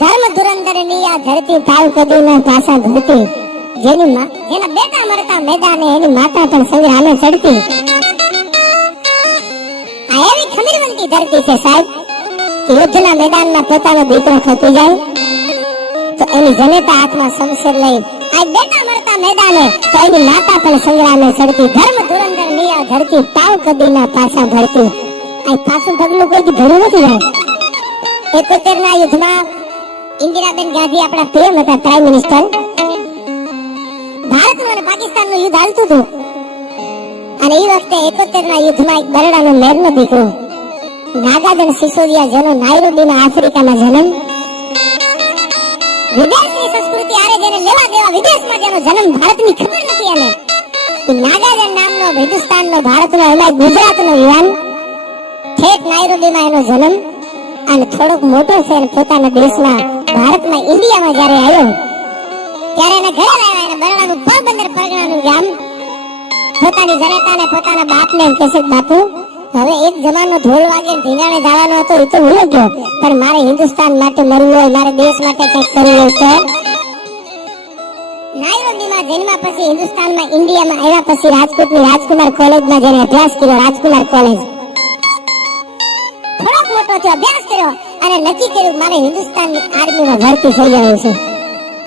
ધર્મ ધુરંધરની આ ધરતી થાવ કદીના પાસા ધરતી, જેના બેટા મરતા મેદાને એની માતા પણ સંગ્રામે ચડતી. આ એવી ખમીરવંતી ધરતી છે સાહેબ, યુદ્ધના મેદાનમાં પોતાનો દીકરો ખપી જાય તો એની જનેતા હાથમાં શમશેર લઈ આ બેટા મરતા મેદાને તો એની માતા પણ સંગ્રામે ચડતી. ધર્મ ધુરંધરની આ ધરતી તાવ કદીના પાસા ભરતી. આ પાછું પગલું કોઈ ભર્યું નથી જાય. 71 ના યુદ્ધમાં ઇન્દિરાબેન ગાંધી આપણા પીએમ હતા, પ્રાઇમ મિનિસ્ટર. ભારતનું અને પાકિસ્તાનનું યુદ્ધ હાલતું હતું અને એ વખતે 71 ના યુદ્ધમાં એક બરડાનો મેરનો દીકરો નાગાજન સિસોદિયા, જેનો નાઇરોબીના આફ્રિકામાં જન્મ, વિદેશની સંસ્કૃતિ આરે જેને લેવા દેવા, વિદેશમાં જેનો જન્મ ભારતની ખબર નથી એને, એ નાગાજન નામનો હિન્દુસ્તાનનો, ભારતનો, એમાં ગુજરાતનો યુવાન, ઠેઠ નાઇરોબીમાં એનો જન્મ અને થોડોક મોટો છે અને પોતાના દેશમાં ભારતમાં ઇન્ડિયામાં જ્યારે આવ્યો ત્યારે એને ઘરે લાવ્યા. એને બરડાનું પોરબંદર પરગણાનું ગામ, પોતાની જનેતાને પોતાના બાપને એમ કહેશે, બાપુ હવે એક જમાનો ઢોલ વાગે ધીંગાણે જવાનો હતો એ તો ભૂલી ગયો, પણ મારે હિન્દુસ્તાન માટે મરવું હોય, મારે દેશ માટે કંઈક કરવું હોય તો નાઇરોબીમાં જન્મ્યા પછી હિન્દુસ્તાનમાં ઇન્ડિયામાં આવ્યા પછી રાજકોટની રાજકુમાર કોલેજમાં જેને અભ્યાસ કર્યો, રાજકુમાર કોલેજ થોડોક મોટો થયો, અભ્યાસ કર્યો અને નક્કી કર્યું મારે હિન્દુસ્તાનની આર્મીમાં ભરતી થઈ જવું છે.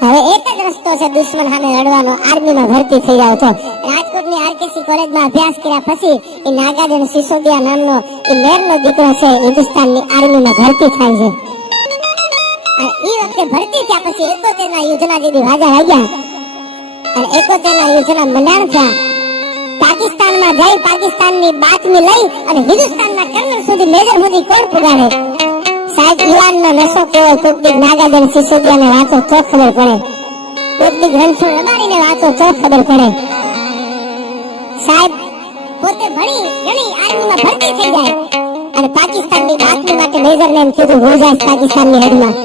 હવે એક જ રસ્તો છે દુશ્મન સામે લડવાનો, આર્મીમાં ભરતી થઈ જાવ તો. રાજકોટની આરકેસી કોલેજમાં અભ્યાસ કર્યા પછી એ નાગાજન સિસોદિયા નામનો એ મેરનો દીકરો છે હિન્દુસ્તાનની આર્મીમાં ભરતી થાય છે. અને એ વખતે ભરતી થયા પછી 71 ના યુદ્ધના જે વાજા વાગ્યા અને 71 ના યુદ્ધના મંડાણ થયા. પાકિસ્તાનમાં જઈ પાકિસ્તાનની બાતમી લઈ અને હિન્દુસ્તાનના કર્નલ સુધી, મેજર સુધી કોણ પુગાડે? સાહેબ યુવાનનો નશો કેવો, કોકડીક નાગાજન સિસોદિયાને વાંચો તો ખબર પડે, કોકડીક રણછોડ રબારીને વાંચો તો ખબર પડે. સાહેબ પોતે ભણી ગણી આર્મીમાં ભરતી થઈ જાય અને પાકિસ્તાનની બાતમી માટે મેજરને એમ કીધું હું જઈશ પાકિસ્તાનની હદમાં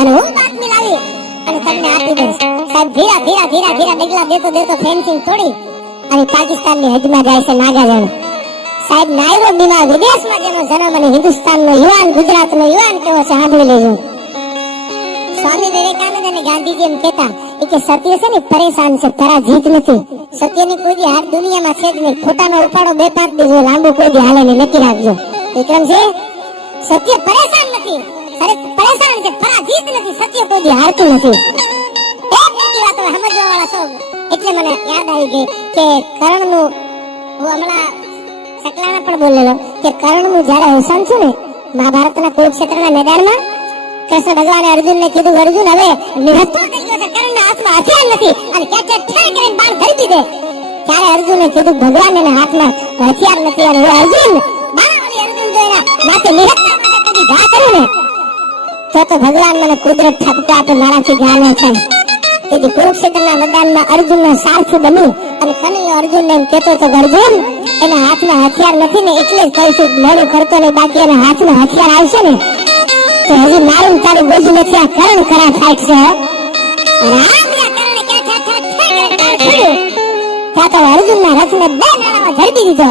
અને હું બાતમી લાવી અને તમને આપી દઈશ. સાહેબ ધીરા ધીરા ધીરા ધીરા ડગલા દેતો ફેન્સિંગ તોડી અને પાકિસ્તાનની હદમાં જાય છે નાગાજન. સાહેબ નાઇરોબીમાં વિદેશમાં જેનો જન્મ અને હિન્દુસ્તાનનો યુવાન, ગુજરાતનો યુવાન કેવો છે સાંભળી લેજો. સ્વામી વિવેકાનંદ અને ગાંધીજી એમ કહેતા કે સત્ય છે ને પરેશાન છે, પરાજીત નથી. સત્યની કોઈ હાર દુનિયામાં છે જ નહીં. ખોટાનો ઉપાડો 2-5 દિવસ લાંબુ કોઈ હાલે નહીં, નક્કી રાખજો. વિક્રમ છે સત્ય પરેશાન નથી, પરેશાન છે, પરાજીત નથી. સત્ય કોઈ હારતું નથી. એક બીજી વાતો સમજવા વાળા છો એટલે મને યાદ આવી ગઈ કે કર્ણનું, હું હમણાં સકલાના પણ બોલેલો કે કર્ણનું જ્યારે અવસાન થયું ને મહાભારતના કુરુક્ષેત્રના મેદાનમાં, કૃષ્ણ ભગવાને અર્જુનને કીધું, અર્જુન હવે નિહત્તો થઈ ગયો છે, કર્ણના હાથમાં હથિયાર નથી અને ક્યાંક ઠેર કરીને બાણ ધરી દીધે. ત્યારે અર્જુને કીધું ભગવાન એના હાથમાં હથિયાર નથી અને અર્જુન બાણાવાળી અર્જુન જો એના માથે નિહત્તા માટે કદી ઘા કર્યું ને તો ભગવાન મને કુદરત ઠપકો આપે, મારાથી ઘા ન થાય. તેથી કુરુક્ષેત્રના મેદાનમાં અર્જુનનો સારથી બની અને કનૈયો અર્જુનને એમ કહેતો હતો, અર્જુન એના હાથમાં હથિયાર નથી ને એટલે જ કહીશું મોડું કરતો ને, બાકી એના હાથમાં હથિયાર આવશે ને તો હજી મારું તારું બોજ નથી, આ કર્ણ ખરા થાય છે. અને આ બધા કર્ણે ક્યાં તો અર્જુનના રથને 2 નાળામાં ઝડપી દીધો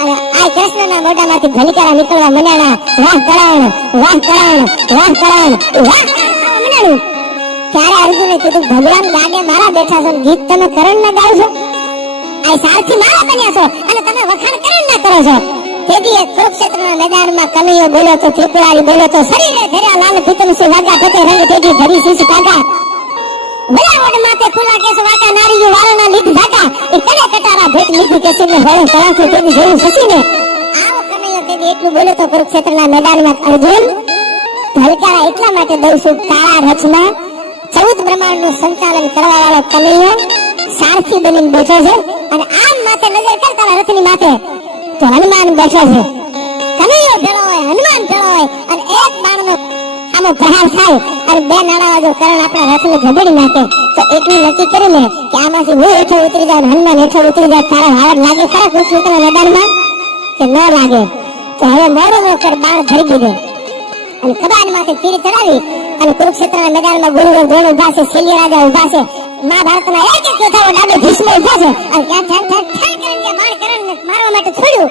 અને આ કૃષ્ણના મોઢામાંથી ભલિકારા નીકળવા મંડ્યા. વાહ કરણ, વાહ કરણ, વાહ કરણ, વાહ કરણ થવા મંડ્યું. ત્યારે અર્જુને કીધું ભગવાન ગાડે મારા બેઠા છો, ગીત તમે કર્ણના ગાવ છો, આ સારથી મારા બન્યા છો અને તમે વખાણ કર્ણના કરો છો. તેથી કુરુક્ષેત્રના મેદાનમાં કનૈયો બોલ્યો તો, ત્રિપુરારી બોલ્યો તો, શરીરે ધર્યા લાલ પીતમસી વાગા થતે રંગ તેજી ધરી શીશ કાકા, બરાવડ માથે ફૂલા કેસ વાકા, નારીઓ વાળના લીધ ધાકા, એ કને કટારા ભેટ લીધી કેસને હોળે તળાથી તેજી જોયું સસીને. આવો કનૈયો તેજી એટલું બોલ્યો તો કુરુક્ષેત્રના મેદાનમાં અર્જુન ભલકારા એટલા માટે દઉં છું, કાળા રથમાં 14 બ્રહ્માંડનું સંચાલન કરવા વાળો કનૈયો સારથી બનીને બેઠો છે અને આમ માથે નજર કરતા રથની માથે તો હનુમાન બેઠો છે. કનૈયો ભેળો હોય, હનુમાન ભેળો હોય અને એક બાણનો આમો પ્રહાર થાય અને 2 નાળામાં જો કરણ આપણા રથને ઝબડી નાખે તો એટલું નક્કી કરીને કે આમાંથી હું હેઠો ઉતરી જાય, હનુમાન હેઠો ઉતરી જાય, તારા હાવડ લાગે ખરા કુરુક્ષેત્રના મેદાનમાં કે ન લાગે? તો હવે મોડું ન કર, બાણ ધરી દીધે અને કબાડમાંથી તીર ચડાવી અને કુરુક્ષેત્રના મેદાનમાં ગુરુદેવ દ્રોણ ઉભા છે, શલ્ય રાજા ઉભા છે, મહાભારતના એક યોદ્ધાઓ ડાબે ભીષ્મ ઉભા છે અને ત્યાં કરીને બાણ કરણને મારવા માટે છોડ્યું.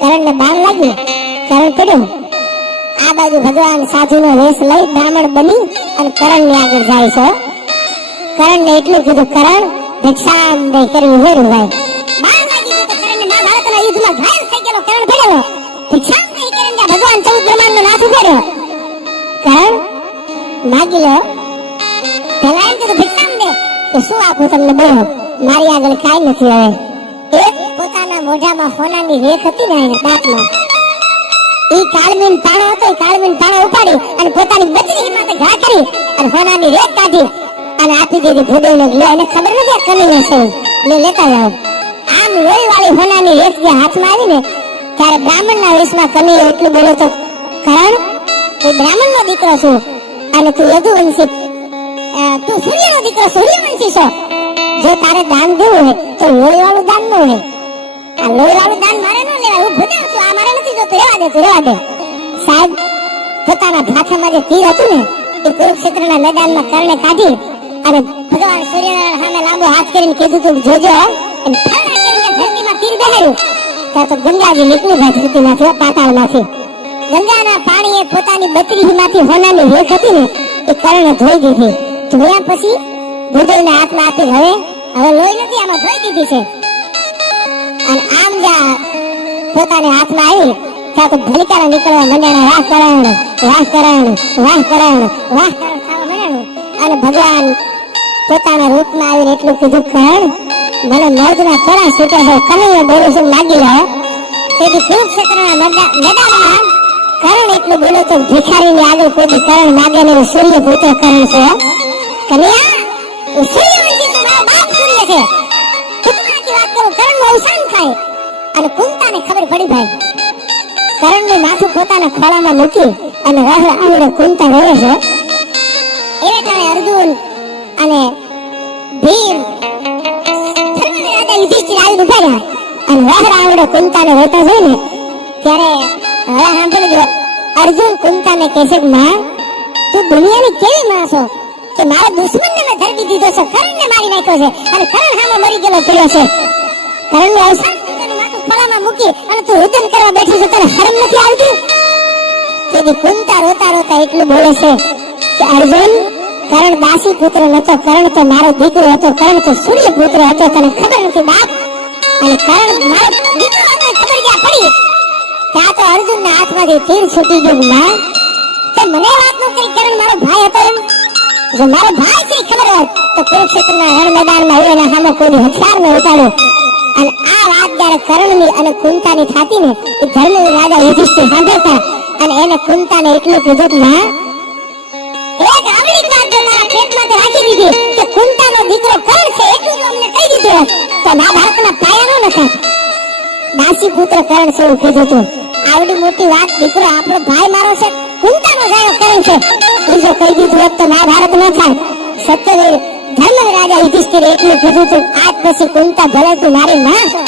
કરણને બાણ લાગ્યું, કરણ પડ્યું આ બાજુ ભગવાન સાધુનો વેશ લઈ બ્રાહ્મણ બની અને કરણની આગળ જાય છે. કરણને એટલું કીધું, કરણ ભિક્ષામ દે કરી ઉભેરું ભાઈ. 12 વાગી ગયો તો કરણને મહાભારતના યુદ્ધમાં ઘાયલ થઈ ગયેલો કરણ ભરેલો. ભિક્ષામ દે કરીને ભગવાન 14 બ્રહ્માંડનો નાથ ઉભેરો. કરણ માગી લો. પેલા એમ કીધું ભિક્ષામ દે તો શું આપું તમને બોલો? મારી આગળ કાંઈ નથી હવે. એક પોતાના મોઢામાં સોનાની રેખ હતી ને એના દાંતમાં, ઈ કાળમીન તાણો હતો. કાળમીન તાણો ઉપાડી અને પોતાની બચડી માથે ઘા કરી અને સોનાની રેખ કાઢી અને આપી દીધી ભૂદેવને. લે, એને ખબર નથી કમીને છે, લે લેતા જાઓ. આમ લોહી વાળી સોનાની રેખ જે હાથમાં આવી ને ત્યારે બ્રાહ્મણના વેશમાં કમી એટલું બોલો તો, કરણ તું બ્રાહ્મણનો દીકરો છું અને તું યદુવંશી, તું સૂર્યનો દીકરો સૂર્યવંશી છો. જો તારે દાન દેવું હોય તો લોહી વાળું દાન ન હોય. આ લોહી વાળું દાન મારે ન લેવાય. હું ભૂદેવ છું, આ મારે નથી જોતું. રહેવા દે સાહેબ. પોતાના ભાથામાં જે તીર હતું ને એ કુરુક્ષેત્રના મેદાનમાં કર્ણે કાઢી અને ભગવાન સૂર્યનારાયણ સામે લાંબો હાથ કરીને કીધું તું જોજો અને ફરણા કરીને ધરતીમાં તીર બેહાડ્યું. ત્યાં તો ગંગાજી નીકળી જાય ધરતીમાંથી, પાતાળમાંથી. ગંગાના પાણીએ પોતાની બત્રીમાંથી હોનાની રેખ હતી ને એ કર્ણે ધોઈ દીધી. ધોયા પછી ભૂદેવને હાથમાં આપી, હવે લોહી નથી, આમાં ધોઈ દીધી છે. અને આમ જ્યાં પોતાને હાથમાં આવી ત્યાં તો ભલિકારા નીકળવા મંડ્યા. વાહ કરાણ, વાહ કરાણ, વાહ કરાણ, વાહ કરાણ થવા મંડ્યાનું. અને ભગવાન પોતાના રૂપમાં આવીને એટલું કીધું, કરણ મને મોજના થોડા છૂટે છે, કનૈયો બોલું છું, માગી લે. તેથી કુરુક્ષેત્રના મેદાનમાં કરણ એટલું બોલો તો ભિખારીની આગળ કોઈ કરણ માગે ને સૂર્ય પુત્ર કરણ છે. કનૈયા હું સૂર્યવંશી છું, મારો બાપ સૂર્ય છે. કુંતાની વાત કરું, કરણનું અવસાન થાય અને કુંતાને ખબર પડી ભાઈ. કરણનું માથું પોતાના ખોળામાં મૂકી અને રહ આવડે કુંતા રહે છે. એ ટાણે અર્જુન અને ભીમ રાજા યુધિષ્ઠિર આવીને ઉભા રહ્યા અને રહ આવડે કુંતાને રોતા જોઈને ત્યારે હવે સાંભળજો. અર્જુન કુંતાને કહે છે, માં તું દુનિયાની કેવી માં છો કે મારા દુશ્મનને મેં ધરતી દીધો છે, કરણને મારી નાખ્યો છે અને કરણ સામે મરી ગયેલો પડ્યો છે. કરણનું અવસાન કુંતાનું માથું ખોળામાં મૂકી અને તું રુદન કરવા બેઠી છે, તને શરમ નથી આવતી? તેથી કુંતા રોતા રોતા એટલું બોલે છે કે અર્જુન, કરણ દાસી પુત્ર નતો, કરણ તો મારો દીકરો હતો, કરણ તો સૂર્ય પુત્ર હતો, તને ખબર નથી બાપ? અને કરણ મારો દીકરો હતો ખબર ક્યાં પડી? ત્યાં તો અર્જુનના હાથમાંથી તીર છૂટી ગયું. ના તે મને વાત ન કરી, કરણ મારો ભાઈ હતો એમ? જો મારો ભાઈ છે ખબર હોત તો કુરુક્ષેત્રના રણ મેદાનમાં એના સામે કોઈ હથિયાર ન ઉતાર્યો. અને આ વાત જ્યારે કરણની અને કુંતાની થાતી ને એ ધર્મવીર રાજા યુધિષ્ઠિર સાંભળતા અને એને કુંતાને એટલું કીધું કે ના એક આવડી વાત જો મારા પેટમાં રાખી દીધી કે કુંતાનો દીકરો કરણ છે એટલું જો અમને કહી દીધું તો મહાભારતના પાયા ન નખાત. દાસી પુત્ર કરણ છે એવું કીધું હતું. આવડી મોટી વાત, દીકરો આપણો ભાઈ મારો છે, કુંતાનો જાયો કરણ છે, બીજો કહી દીધું હોત તો મહાભારત ન થાય. સત્યવીર ધર્મવીર રાજા યુધિષ્ઠિર એટલું કીધું હતું, આજ પછી કુંતા ભલે તું મારી માં છો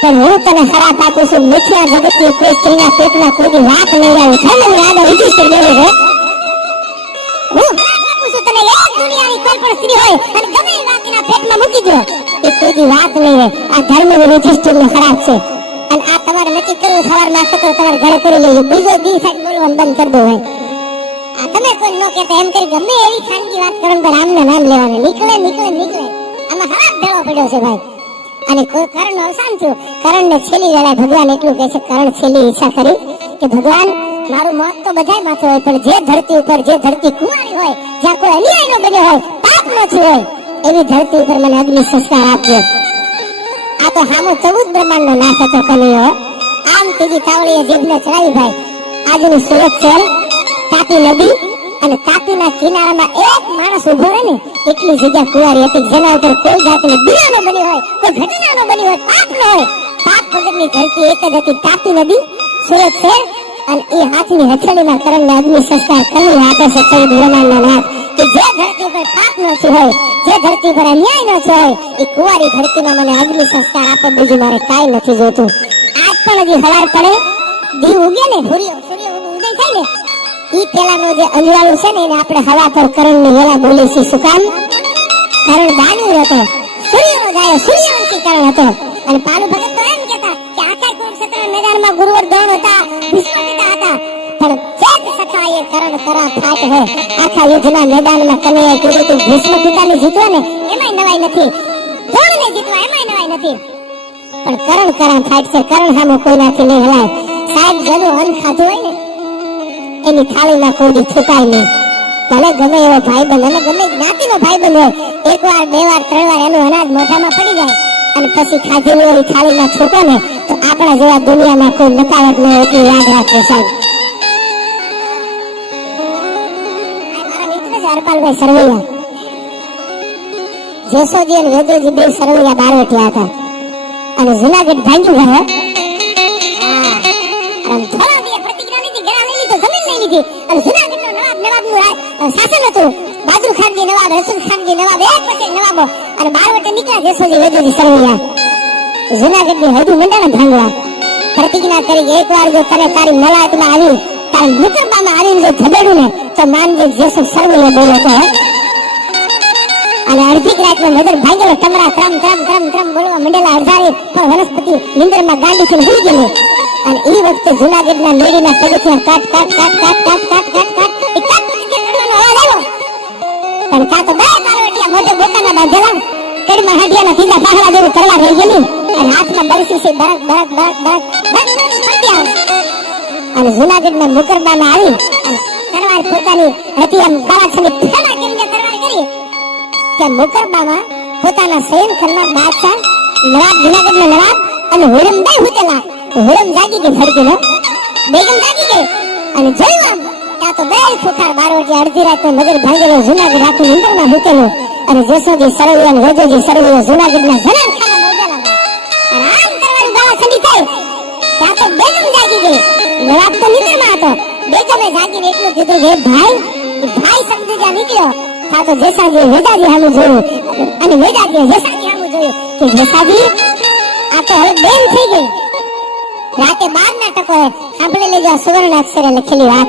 પણ હું તને ખરાબ આપું છું. મિથ્યા જગતની કોઈ સ્ત્રીના પેટમાં કોઈ વાત નહીં આવે. ધર્મવીર રાજા યુધિષ્ઠિર બોલે છે, હું ખરાબ આપું છું તને. એક દુનિયાની કોઈ પણ સ્ત્રી હોય અને ગમે એ વાત એના પેટમાં મૂકી દો એ કોઈ વાત નહીં રહે. આ ધર્મવીર યુધિષ્ઠિરને ખરાબ છે. અને આ તમારે નક્કી કરવું સવારમાં તો તમારે ઘરે કરી લેજો, બીજો દી સાહેબ બોલવાનું બંધ કરી દો હોય. આ તમે કોઈ ન કહેતા એમ કરી ગમે એવી ખાનગી વાત કરો તો રામના નામ લેવાનું નીકળે. આમાં ખરાબ ભેળો પડ્યો છે ભાઈ. અને કરણનું અવસાન થયું. કરણને છેલ્લી વેળાએ ભગવાન એટલું કહે છે, કરણ છેલ્લી ઈચ્છા કરી કે ભગવાન મારું મોત તો બધાય માથે હોય પણ જે ધરતી ઉપર, જે ધરતી કુંવારી હોય, જ્યાં કોઈ અન્યાય ન બન્યો હોય, પાપ ન થયું હોય એવી ધરતી ઉપર મને અગ્નિ સંસ્કાર આપજો. આ તો સામો 14 બ્રહ્માંડનો નાશ હતો કનૈયો. આમ ત્રીજી તાવડીએ જીભને ચડાવી ભાઈ. આજની સુરત શહેર, તાપી નદી અને તાપીના કિનારામાં એક માણસ ઉભો રહે ને એટલી જગ્યા કુંવારી હતી જેના ઉપર કોઈ જાતની બીજા ન બની હોય, કોઈ ઘટના ન બની હોય, પાપ ન હોય. પાપ વગરની ધરતી એક જ હતી, તાપી નદી, સુરત શહેર. અને એ હાથની હથેળીમાં કરણને અગ્નિ સંસ્કાર કરી આપે છે 14 બ્રહ્માંડનો નાથ કે જે ધરતી ઉપર પાપ ન થયું હોય, જે ધરતી પર અન્યાય ન થયો હોય એ કુંવારી ધરતીમાં મને અગ્નિ સંસ્કાર આપે, બીજું મારે કાંઈ નથી જોતું. આજ પણ હજી સવાર પડે, દીવ ઉગે ને, સૂર્ય ઉદય થાય ને ઈ પેલાનો જે અંજવાળું છે ને એને આપણે હવા પર કરણની વેલા બોલીશું. શું કામ? કરણ દાનવીર હતો, સૂર્યનો જાયો, સૂર્યવંશી કરણ હતો. અને પાલુ ભગત તો એમ કહેતા કે આખા કુરુક્ષેત્રના મેદાનમાં ગુરુવર દ્રોણ હતા, ભીષ્મ પિતા હતા, પણ જે એ કરણ કરા ફાટ હે આખા યુદ્ધના મેદાનમાં કનૈયા કીધું તું ભીષ્મ પિતાને જીતવા ને એમાંય નવાઈ નથી, દ્રોણને જીતવા એમાંય નવાઈ નથી, પણ કરણ કરા ફાટ છે, કરણ સામે કોઈનાથી નહીં હલાય. સાહેબ જેનું અન્ન ખાધું હોય ને એની થાળીમાં કોઈ થૂકાય નહીં, ભલે ગમે એવો ભાઈબંધ અને ગમે જ્ઞાતિનો ભાઈબંધ હોય, એકવાર બે વાર ત્રણ વાર એનું અનાજ મોઢામાં પડી જાય અને પછી ખાધેલી એવી થાળીમાં થૂકે ને તો આપણા જેવા દુનિયામાં કોઈ નકારત ન હોય એટલું યાદ રાખજો સાહેબ. મારા મિત્ર છે હરપાલભાઈ સરવૈયા, જેસોજી અને વેદોજી બે સરવૈયા બારવટિયા હતા અને જુનાગઢ ભાંગ્યું ગયા. થોડા દિવસ પ્રતિજ્ઞા લીધી, ગળા લઈ લીધો, જમીન લઈ લીધી અને જુનાગઢનો નવાબનું શાસન હતું. બહાદુર ખાનજી નવાબ, રસુલ ખાનજી નવાબ, એક પછી નવાબો અને બારવટે નીકળ્યા જેસોજી વેદોજી સરવૈયા. જુનાગઢની હદુ મંડાણા ભાંગવા, પ્રતિજ્ઞા કરી એકવાર જો તને તારી મલાતમાં આવી તારી મુકરબામાં આવીને જો ધબેડું ને તો માનજે જેસો સરવૈયા બોલો તો. અને અડધી રાતમાં નજર ભાંગેલો ટમરા ત્રમ ત્રમ ત્રમ ત્રમ બોલવા મંડેલા અડધારે પણ વનસ્પતિ નિંદ્રમાં ગાંડી થી ભૂલી ગયેલી. અને એ વખતે જુનાગઢના મેડીના પગથિયા કાટ કાટ કાટ કાટ કાટ કાટ કાટ કાટ એ કાટ કરવાનો અવાજ આવ્યો. પણ કાં તો બે બારવટિયા મોઢે બોકાના બાંધેલા કડીમાં હાડિયાના સીધા પાહડા જેવું કરવા રહી ગયેલી અને હાથમાં બરસી છે બરક બરક બરક બરક બરક. અને જુનાગઢના મુકરબામાં આવી અને તરવાર પોતાની હતી એમ બાવાછની ફેલા કેમ જે તરવાર કરી કે મુકરબામાં પોતાના શયનખંડમાં બાદશાહ નવાબ જુનાગઢના નવાબ અને હુરમદાઈ હુતેલા. હુરમ જાગી ગઈ ભડકીનો, બેગમ જાગી ગઈ અને જોયું આમ ત્યાં તો બે ખોખાર બારવટી અડધી રાતનો નજર ભાંગેલો જુનાગઢ આખું નિંદરમાં હુતેલું અને જેસોજી સરવૈયા અને વેદોજી સરવૈયા જુનાગઢના જનાન ખાના મોજાલા અને આમ કરવાની ગાવા ઠંડી થઈ ત્યાં તો બેગમ જાગી ગઈ. નવાબ તો નિંદરમાં હતો, બેગમે જાગીને એટલું કીધું કે ભાઈ સમજી જા નીકળ્યો. ત્યાં તો જેસાજી વેદાજી સામું જોયું અને વેદાજીએ જેસાજી સામું જોયું કે જેસાજી આ તો હવે બેન થઈ ગઈ. રાતે 12 ના ટકોરે સાંભળી લેજો સુવર્ણ અક્ષરે લખેલી વાત.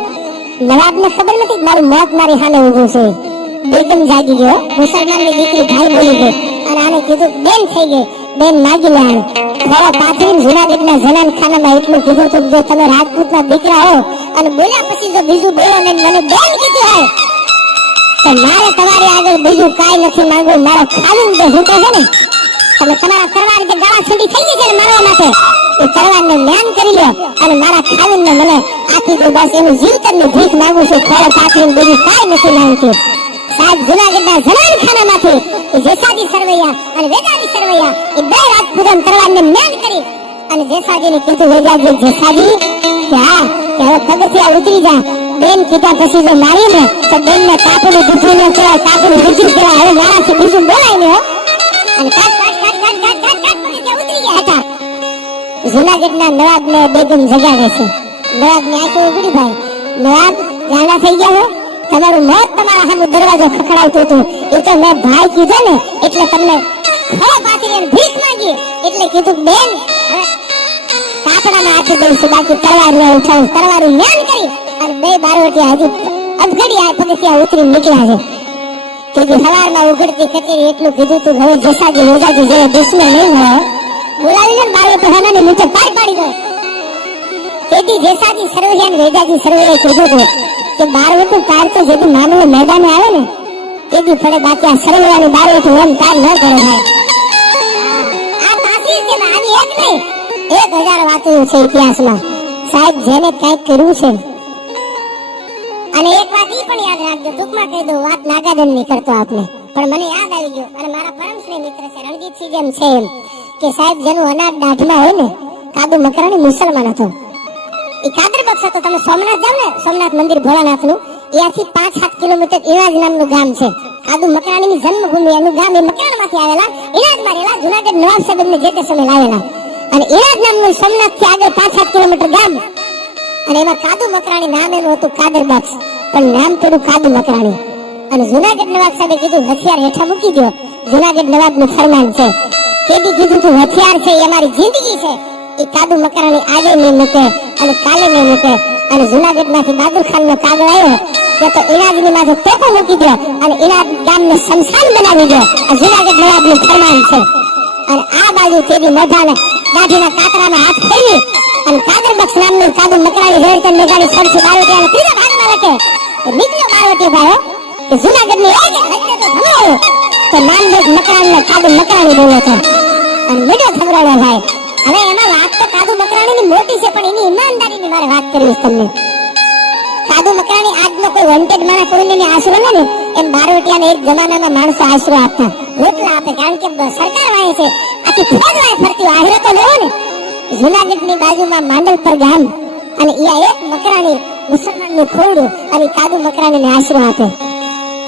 નવાબને ખબર નથી કે મારું મોત મારી સામે ઊભું છે. બેગમ જાગી ગયો, મુસલમાનની દીકરી ભાઈ બોલી ગઈ અને આને કીધું બેન થઈ ગઈ, બેન માગી લે. આને થોડા પાથરીને જુનાગઢના જનાન ખાનામાં એટલું કીધું હતું જો તમે રાજપૂતના દીકરા હો અને બોલ્યા પછી જો બીજું બોલો ને મને બેન કીધું હોય તો મારે તમારી આગળ બીજું કાંઈ નથી માંગવું. મારો ખાલું જે હુંકે છે ને તમે તમારા તરવાર જે ગાળા ઠંડી થઈ ગઈ છે ને મારવા માટે એ તરવારને જ્ઞાન કરી લો અને મારા ખાલુંને મને આપી દો. બસ એનું જીવતરની ભીખ માંગુ છું, થોડો પાથરીને બીજું કાંઈ નથી માંગતી. સાહેબ જુનાગઢના જનાન ખાનામાંથી એ જેસાજી સરવૈયા અને વેદાજી સરવૈયા એ બે રાજપૂતોને તરવારને જ્ઞાન કરી અને જેસાજીને કીધું વેદાજી જેસાજી કે હા કે હવે પગથિયા ઉતરી જા. બેન કીધા પછી જો મારી ને તો બેનને કાપડું બુદ્ધિ ન કહેવાય, કાપડું બુદ્ધિ કહેવાય. હવે મારાથી બીજું બોલાય ને અને કાટ કાટ કાટ કાટ કાટ કાટ કાટ પગથિયા ઉતરી ગયા હતા. જુનાગઢના નવાબને બેગમ જગાડે છે. નવાબની આંખો ઉઘડી ભાઈ, નવાબ ગાંડા થઈ ગયા હો, તમારું મોત તમારા સામે દરવાજો ખખડાવતું હતું. એ તો મેં ભાઈ કીધો ને એટલે તમને ખોળો પાથરીને ભીખ માંગી એટલે કીધું બેન કાપડામાં આપી દઈશું, બાકી તલવારને ઉઠાવું. તલવારું જ્ઞાન કરી અને બે બારવટિયા હજી અધઘડી આ પગથિયા ઉતરી નીકળ્યા છે. કે સવારમાં ઉઘડતી કચેરી એટલું કીધું તું હવે જેસાજી વેદાજી જે દુશ્મન નહીં હોય બોલાવીને બારવટો હાનાની નીચે પાડી દો. તેથી જેસાજી સરવૈયા વેદાજી સરવૈયા કીધું હતું કે બારવટું તાર તો જેથી માનવ મેદાને આવે ને તેથી ફળે બાકી આ સરવૈયાની બારવટું એમ તાર ન કરે ભાઈ. આ તાસીર છે આની એક નહીં 1000 વાતો છે ઇતિહાસમાં. સાહેબ જેને કંઈક કર્યું છે અને એક વાત ઈ પણ યાદ રાખજો, ટૂંકમાં કહી દઉં, વાત નાગાદન ની કરતો આપને પણ મને યાદ આવી ગયો અને મારા પરમશ્રી મિત્ર છે રણજીતસિંહ જેમ છે એમ કે સાહેબ જેનું અનાજ દાઢમાં હોય ને કાદુ મકરાણી મુસલમાન હતો. એ કાદર બક્ષ હતો. તમે સોમનાથ જાવ ને સોમનાથ મંદિર ભોળાનાથનું ત્યાંથી 5-7 કિલોમીટર ઇણાજ નામનું ગામ છે. કાદુ મકરાણીની જન્મભૂમિ એનું ગામ એ મકરાણમાંથી આવેલા ઇણાજમાં રહેલા જુનાગઢ નવાબ સાહેબને જે તે સમય લાવેલા અને ઇણાજ નામનું સોમનાથથી આગળ 5-7 કિલોમીટર ગામ અને એમાં કાદુ મકરાણી નામ એનું હતું કાદર બક્ષ પણ નામ થોડું કાદુ મકરાણી. અને જુનાગઢ નવાબ સાહેબે કીધું હથિયાર હેઠા મૂકી દો. જુનાગઢ નવાબનું ફરમાન છે. તેથી કીધું તું હથિયાર છે એ અમારી જિંદગી છે. એ કાદુ મકરાણી આજે નહીં મૂકે અને કાલે નહીં મૂકે. અને જુનાગઢમાંથી બહાદુર ખાનનો કાગળ આવ્યો કે તો ઇણાજની માથે ટેકો મૂકી દો અને ઇણાજ ગામને શમશાન બનાવી દો. આ જુનાગઢ નવાબનું ફરમાન છે. અને આ બાજુ તેની મોઢાને દાઢીના કાતરામાં હાથ ફેરી અને કાદર બક્ષ નામનું કાદુ મકરાણી હેરચંદ મેઘાણી સરસી બારોટિયાના ત્રીજા ભાગમાં લખે કે નીકળ્યો બારોટિયો ભાઈ કે જૂનાગઢની એક હત્યા તો થમરાયો તો નામદેવ મકરાણીને કાદુ મકરાણી બોલ્યો હતો અને મીડિયો થમરાયો ભાઈ. હવે એમાં વાત તો કાદુ મકરાણીની મોટી છે પણ એની ઈમાનદારીની મારે વાત કરવી છે તમને. કાદુ મકરાણી આજનો કોઈ વોન્ટેડ માણસ કોઈને આશરો લે ને એમ બારોટિયાને એક જમાનામાં માણસો આશરો આપતા રોટલા આપે કારણ કે સરકાર વાય છે આખી ફોજ વાય ફરતી આશરો તો લેવો ને. જૂનાગઢની બાજુમાં માંડલપર ગામ અને અહીંયા એક મકરાણી મુસલમાનનું ખોરડું અને કાદુ મકરાણીને આશરો આપે.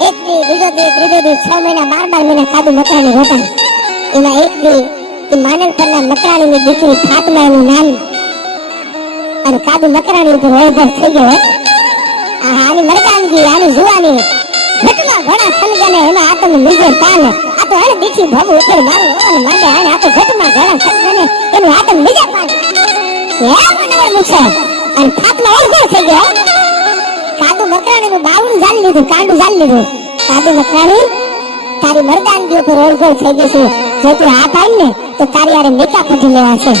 એક દી બીજો દી ત્રીજો દી 6 મહિના 12 મહિના કાદુ મકરાણી રોકાય. એમાં એક દી એ માંડલપરના મકરાણીની દીકરી ફાતમા એનું નામ અને કાદુ મકરાણી ઉપર વૈભવ થઈ ગયો. આની મરદાનગી આની જુવાની ઘટના ઘણા સમજને એમાં આતમ નિર્ભર તાને આ તો હે દીઠી ભવ ઉપર મારું ઓન માંડે આને આ તો ઘટના ઘણા સમજને એનું આતમ બીજા પાન હે મને મૂછે અને ફાતમા ઓળખો થઈ ગયો. કાદુ મકરાણીનું બાવડું જાળી લીધું કાંડું જાળી લીધું. કાદુ મકરાણી તારી મરદાનગી ઉપર ઓળખો થઈ ગઈ છે જો તું આ પાડ ને તો તારી યાર નિકા પડી લેવા છે.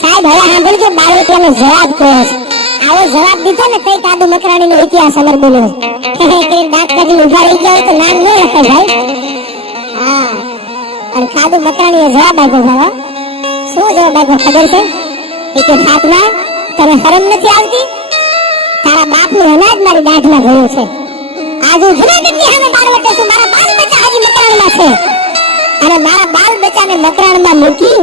સાહેબ હવે સાંભળજો બાળકોનો જવાબ કહ્યો છે. આવો જવાબ દીધો ને તઈ કાદુ મકરાણીનો ઇતિહાસ અમર બોલ્યો કે દાંત કાઢી ઉભા રહી ગયો તો નામ ન લખાય ભાઈ. હા અને કાદુ મકરાણીએ જવાબ આપ્યો ભાઈ. શું જવાબ આપ્યો ખબર છે? એ કે ફાતમા તને શરમ નથી આવતી? તારા બાપનું અનાજ મારી દાઢમાં ગયું છે. આજ હું જૂનાગઢની સામે બારવટે છું. મારા બાલ બચ્ચા હજી મકરાણમાં છે અને મારા બાલ બચ્ચાને મકરાણમાં મૂકી